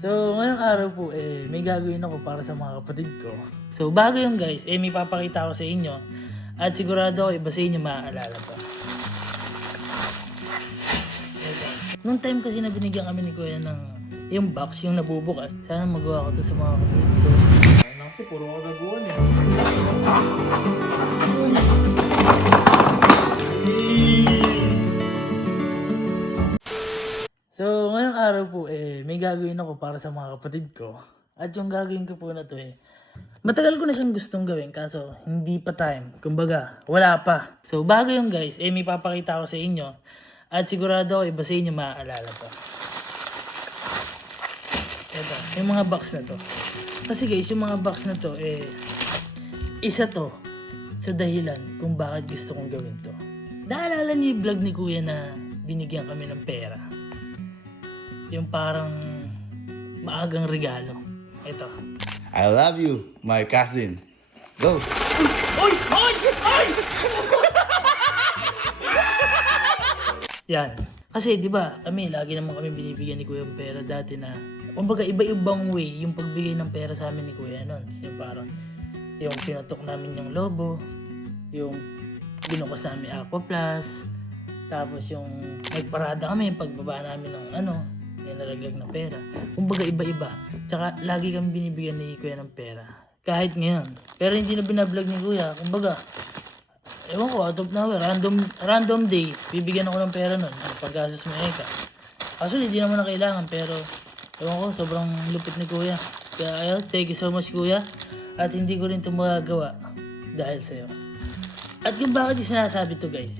So, ngayong araw po, may gagawin ako para sa mga kapatid ko. So, bago yung guys, may papakita ko sa inyo. At sigurado ako, iba sa inyo maaalala to. Ito. Nung time kasi na binigyan kami ni Kuya ng yung box, yung nabubukas, sana magawa ko to sa mga kapatid ko. Kasi puro kagaguhan eh. So, ngayong araw po, may gagawin ako para sa mga kapatid ko. At yung gagawin ko po na to matagal ko na siyang gustong gawin, kaso hindi pa time. Kumbaga, wala pa. So, bago yung guys, may papakita ko sa inyo. At sigurado ako, iba sa inyo maaalala to. Ito, yung mga box na to. Kasi guys, yung mga box na to, isa to sa dahilan kung bakit gusto kong gawin to. Naalala niyo yung vlog ni Kuya na binigyan kami ng pera? Yung parang maagang regalo. Ito. I love you, my cousin. Go! Oy! Oy! Oy! Yan. Kasi di ba kami, lagi naman kami binibigyan ni Kuya ng pera dati na, kumbaga iba-ibang way yung pagbigay ng pera sa amin ni Kuya nun. Yung parang, yung pinatok namin yung lobo, yung binukas namin Aqua Plus, tapos yung nagparada kami, yung pagbaba namin ng yung nalaglag na pera. Kumbaga iba-iba. Tsaka lagi kami binibigyan ni Kuya ng pera. Kahit ngayon. Pero hindi na binablog ni Kuya. Kumbaga, ewan ko, out of nowhere, random day, bibigyan ako ng pera nun. Paggasos mo eka. Actually, hindi naman na kailangan, pero ewan ko, sobrang lupit ni Kuya. Kaya ayun, thank you so much Kuya. At hindi ko rin ito magagawa dahil sa'yo. At yung bakit yung sinasabi to guys,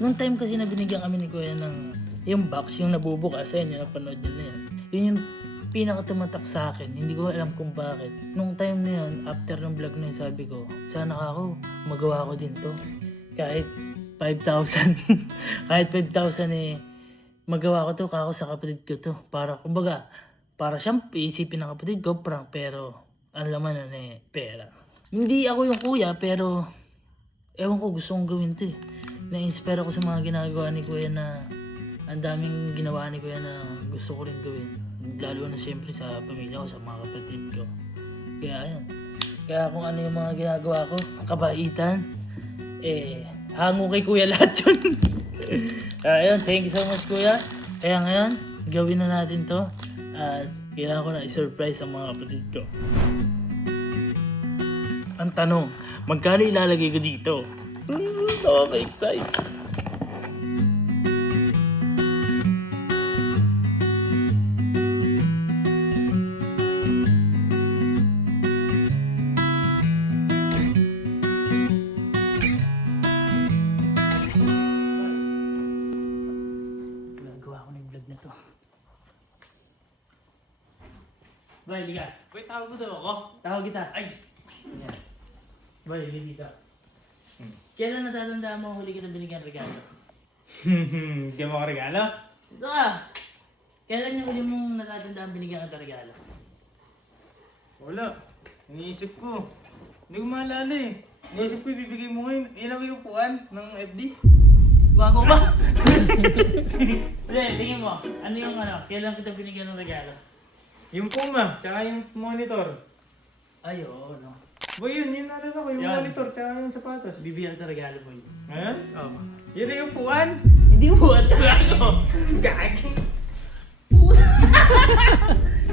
nung time kasi na binigyan kami ni Kuya ng yung box, yung nabubukas, ayun, yung napanood nyo na yan. Yun yung pinakatumatak sa akin. Hindi ko alam kung bakit. Nung time na yun, after ng vlog na yun, sabi ko, sana ako, magawa ko din to. Kahit 5,000. Kahit 5,000 magawa ko to, kako sa kapatid ko to. Para, kumbaga, para siyang isipin ng kapatid ko, prank, pero, ang laman nun pera. Hindi ako yung kuya, pero, ewan ko, gusto kong gawin to Na-inspire ako sa mga ginagawa ni Kuya na ang daming ginawa ni Kuya na gusto ko rin gawin. Lalo na siyempre sa pamilya ko, sa mga kapatid ko. Kaya ayun. Kaya kung ano yung mga ginagawa ko, kabaitan, hango kay Kuya lahat yun. Kaya ayun, thank you so much Kuya. Kaya ngayon, gawin na natin to. At kailangan ko na i-surprise ang mga kapatid ko. Ang tanong, magkano ilalagay ko dito? Excited. Bay, liga. Wait, tawag mo daw ako? Tawag kita. Ay! Yan. Bay, liga dito. Kailan natatandaan mo huli kita binigyan regalo? Hindi mo ako regalo? Ito ka! Kailan yung huli mong natatandaan binigyan kita regalo? Wala. Iniisip ko. Hindi ko maalala eh. Iniisip ko ibibigay mo ngayon. Ilan yung upuan ng FD? Bago ba? Hindi, tingin mo. Ano yung kailan kita binigyan ng regalo? Yung Puma, tsaka yung monitor. Ay, oo, no. Boy, yun naalala ko. Yung Yan. monitor, tsaka yung sapatos. Bibigyan kita regalo, boy. Ha? Oo. Yun na yung upuan. Hindi mo buwan regalo. Gagi.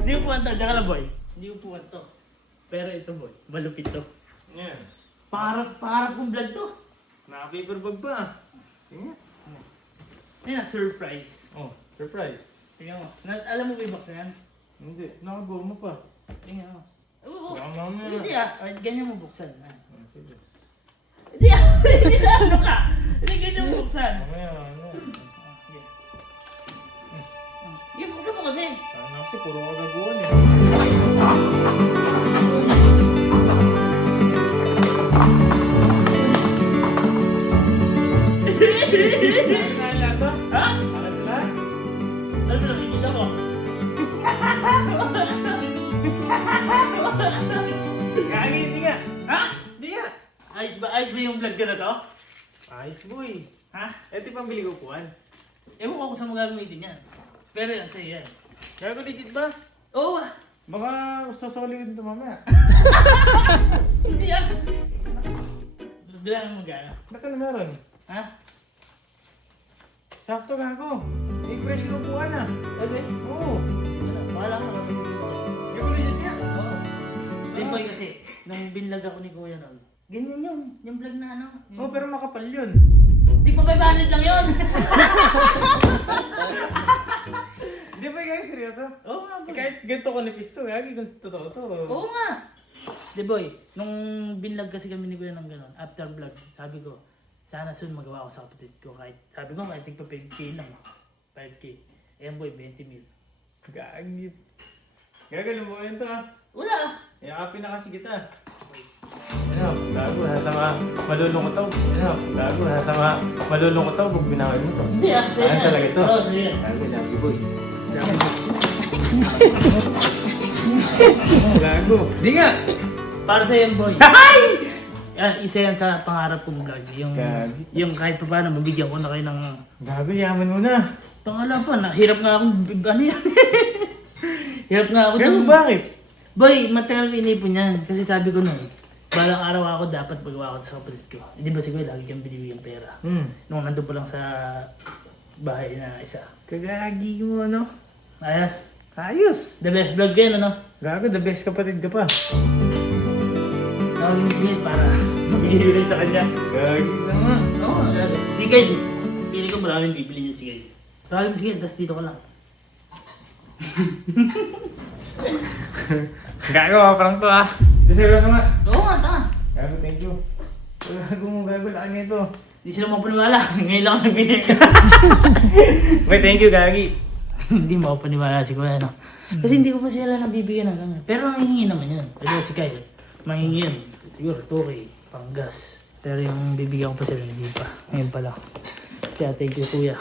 Hindi mo buwan to. Tsaka lang, boy. Hindi mo buwan to. Pero ito, boy. Malupit to. Yan. Para kong vlog to. Naka-paper bag pa. Tingnan. Ayun na, surprise. Oh, surprise. Tingnan mo. Alam mo ba yung box na yan? Hindi, nakabuo mo pa. Tingnan mo. Oo. Baka mamaya. Hindi ganyan mo buksan. Sige. Hindi hindi na ano ka. Hindi ganyan mo buksan. Mamaya, ano. Hindi, buksan mo kasi. Sana kasi puro kagaguhan eh. Saan lang to? Ha? Saan lang? Ano na, nakikita mo? Gagi, hindi nga. Ha? Hindi nga. Ayos ba yung vlog ka na to? Ayos boy. Ha? Ito yung pambili ko puan. Ewan ko kung saan mo gagamitin yan. Pero yan, sa'yo yan. Gago legit ba? Oo ah. Baka sasolid ito mamaya. Hindi ah. Bilang mo gano'n. Ba't na meron? Ha? Sakto gago. May fresh na upuan ah. Sabi? Oo. Wala ko naman. Gago legit nga. Oo. Then boy kasi, nung binlag ako ni Kuya nun, ganyan yun. Yung vlog na ano. Oo, pero makapal yun. Di pa 500 lang yun. Hindi ba guys, seryoso? Oo nga boy. Kahit ganito ko nipis to, gagi kung totoo to. Oo nga. Di boy, nung binlag kasi kami ni Kuya ng gano'n, after vlog, sabi ko, sana soon magawa ko sa kapatid ko. Kahit, sabi ko, kahit tigpa 5K lang. 5K. Ayan boy, 20 mil. Gagi. Gagaling mo yun to ah. Wala ah. Yakapin na kasi kita. Ano, gago, nasama malulungkot ako. Ano, gago, nasama malulungkot ako pag binawal mo to. Hindi ah. Saan talaga ito? Oo, sige. Gago, lagi boy. Gago. Di nga! Para sa yan boy. Yan, isa yan sa pangarap kong vlog. Gagi. Yung kahit pa paano, mabigyan ko na kayo ng... Gago, yaman mo na. Pangala pa, hirap nga akong... Ano yan? Hirap nga ako Gago, dun. bakit? Boy, matagal inipon yan. Kasi sabi ko nun, balang araw ako dapat magawa ko sa kapatid ko. Hindi ba siguro lagi kang binibigyan pera? Nung nandun pa lang sa bahay na isa. Kagagi mo, ano? Ayos. Ayos. The best vlog ko yan, ano? Gago, the best kapatid ka pa. Tawagin ni Sigel para mabigyan ulit sa kanya. Gagi na nga. Oo, gago. Sigel. Pili ko maraming bibili niya Sigel. Tawagin ni Sigel, tapos dito ka lang. Gago, parang to ah. Di seryoso nga. Oo nga, tama. Gago, thank you. Gago mo, gago, laki nga ito. Hindi sila mapaniwala. Ngayon lang ako nabili. Wait, thank you, Gagi. Hindi mo ako paniwala si Kuya, no? Kasi hindi ko pa sila nabibigyan ng ganun. Pero nangihingi naman yan. Pero si Kyle, mangingi yan. Siguro, 2K, panggas. Pero yung bibigyan ko pa sila, hindi pa. Ngayon pa lang. Kaya thank you, Kuya.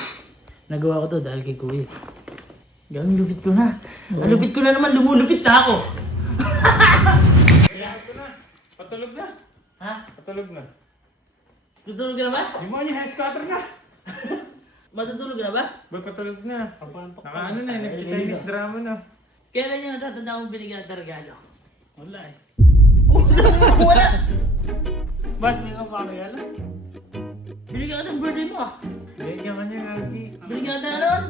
Nagawa ko to dahil kay Kuya. Gano'ng lupit ko na. Ang lupit ko na naman, lumulupit na ako. Kailangan ko na. Patulog na. Ha? Patulog na. Tutulog ka na ba? Yung mga yung head scatter na. Matutulog ka na ba? Boy, patulog na. Papantok Naka ano na, nag-Chinese drama na. Kailan niya natatanda akong binigyan ng regalo? Wala eh. Wala! Ba't may ka pa regalo? Binigyan ka ng birthday mo ah. Binigyan ka niya, Gagi. Binigyan ka na nun?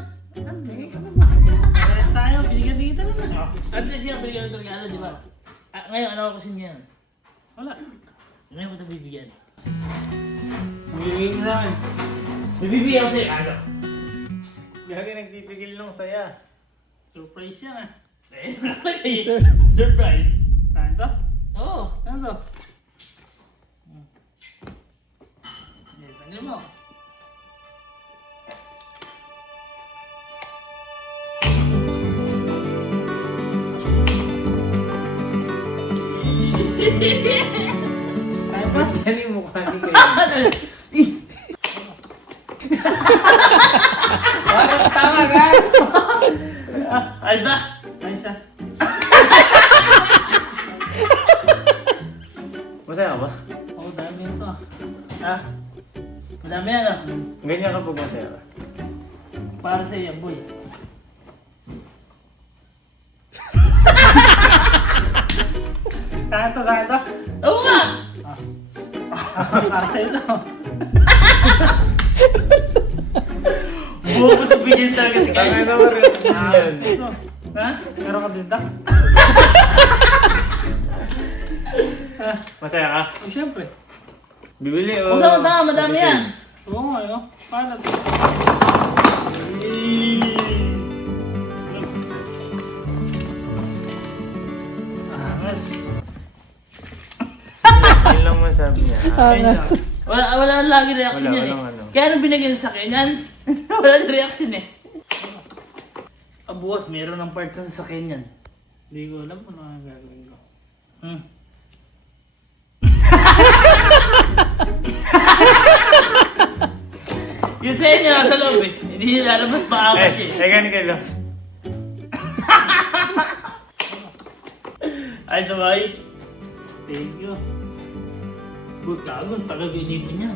Binigyan ka naman. Parehas tayo, binigyan din kita naman. At least siya binigyan ng regalo, di ba? Ah, ngayon, ano ako kasi ngayon? Wala. Ngayon mo ito bibigyan. Binigyan ka sa akin. Bibigyan ko sa'yo, ano? Gagi, nagpipigil ng saya. Surprise yan ah. Surprise. Saan to? Oo, ano to? Yes, tanggalin mo. Ay, ba't yan yung mukha ni kayo? Parang tama ka! Ayos na? Ayos na. Masaya ka ba? Oo, dami ito ah. Ha? Madami yan ah. Ganyan ka pag masaya ka. Para sa iyo, boy. Saan to? Saan to? Oo nga! Para sa iyo to. Buo ko bigyan talaga si Tama Kyle. na mo rin. Ayos na ito. Ha? Meron ka din ta? Masaya ka? Oh, syempre. Bibili o? Kung saan tama, madami yan. Oo nga, no? Paano to? Angas. Yun lang masabi niya. Angas. Wala lagi reaction Wala, yan eh. walang ano. Kaya nung binigyan sa akin yan, wala na reaction eh. Ang bukas, meron ng parts ng sasakyan yan. Hindi ko alam kung ano ang gagawin ko. Yung sa inyo nasa loob eh. Hindi nyo lalabas, maawas siya eh. Gani kayo. Ay, sabay. Thank you. Good kago, tagal ko inipon yan.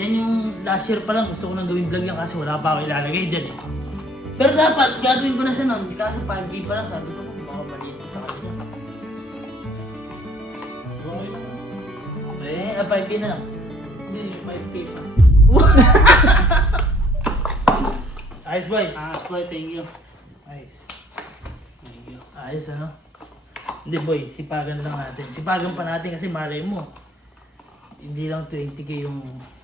Yan yung last year pa lang, gusto ko nang gawin vlog yan kasi wala pa ako ilalagay dyan eh. Pero dapat, gagawin ko na siya nun. Kasi 5K pa lang, sabi ko, baka 5K na lang. Hindi, 5K pa. Ayos boy. Boy, thank you. Ayos. Thank you. Ayos ano? Hindi boy, sipagan lang natin. Sipagan pa natin kasi malay mo. Hindi lang 20K yung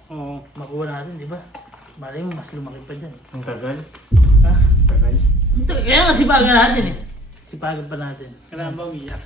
Oo. makuha natin, di ba? Malay mo, mas lumaki pa dyan. Ang tagal. Ha? Tagal. Kaya nga sipagan natin eh. Sipagan pa natin. Kailangan ba umiyak?